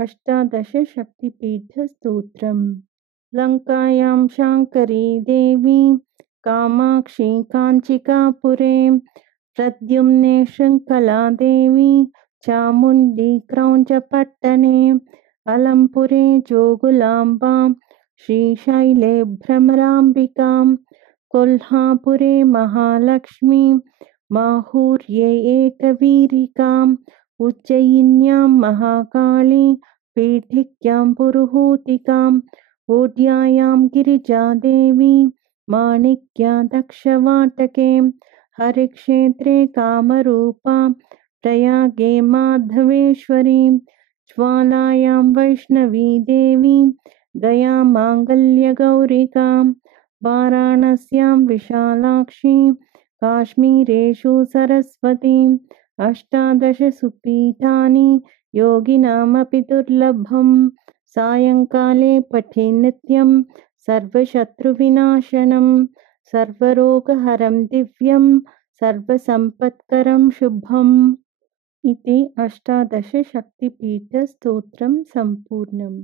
अष्टादशशक्तिपीठस्तोत्रम्। लङ्कायां शाङ्करी देवी कामाक्षी काञ्चिकापुरे प्रद्युम्ने शृङ्खला देवी चामुण्डी क्रौञ्चपट्टने अलम्पुरे जोगुलाम्बा श्रीशैले भ्रमराम्बिकां कोल्हापुरे महालक्ष्मी माहुर्ये एकवीरिकाम् उज्जयिन्यां महाकाली पीठिक्यां पुरुहूतिकाम् ओड्यायां गिरिजादेवी माणिक्या दक्षवाटके हरिक्षेत्रे कामरूपा प्रयागे माधवेश्वरी ज्वालायां वैष्णवी देवी गया माङ्गल्यगौरिका वाराणस्यां विशालाक्षी काश्मीरेषु सरस्वती अष्टादशसुपीठानि योगिनामपि दुर्लभं सायङ्काले पठे नित्यं सर्वशत्रुविनाशनं सर्वरोगहरं दिव्यं सर्वसम्पत्करं शुभम् इति अष्टादशशक्तिपीठस्तोत्रं सम्पूर्णम्।